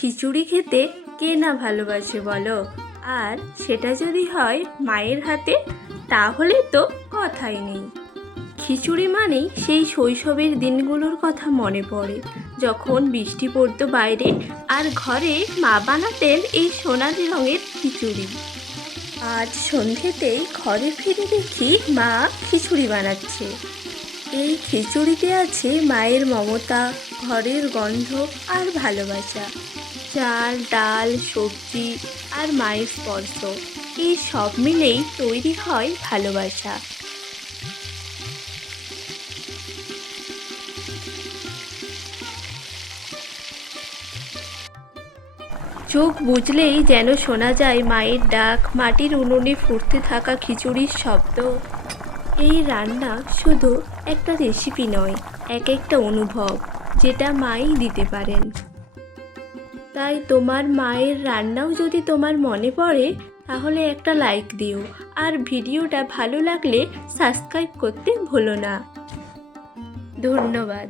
খিচুড়ি খেতে কে না ভালোবাসে বলো? আর সেটা যদি হয় মায়ের হাতে, তাহলে তো কথাই নেই। খিচুড়ি মানেই সেই শৈশবের দিনগুলোর কথা মনে পড়ে, যখন বৃষ্টি পড়তো বাইরে আর ঘরে মা বানাতেন এই সোনালি রঙের খিচুড়ি। আজ সন্ধেতেই ঘরে ফিরে দেখি মা খিচুড়ি বানাচ্ছে। এই খিচুড়িতে আছে মায়ের মমতা, ঘরের গন্ধ আর ভালোবাসা। চাল, ডাল, সবজি আর মায়ের স্পর্শ, এই সব মিলেই তৈরি হয় ভালোবাসা। চোখ বুজলেই যেন শোনা যায় মায়ের ডাক, মাটির উনুনে ফুটতে থাকা খিচুড়ির শব্দ। এই রান্না শুধু একটা রেসিপি নয়, এক একটা অনুভব, যেটা মাই দিতে পারেন। তাই তোমার মায়ের রান্নাও যদি তোমার মনে পড়ে, তাহলে একটা লাইক দিও, আর ভিডিওটা ভালো লাগলে সাবস্ক্রাইব করতে ভুলো না। ধন্যবাদ।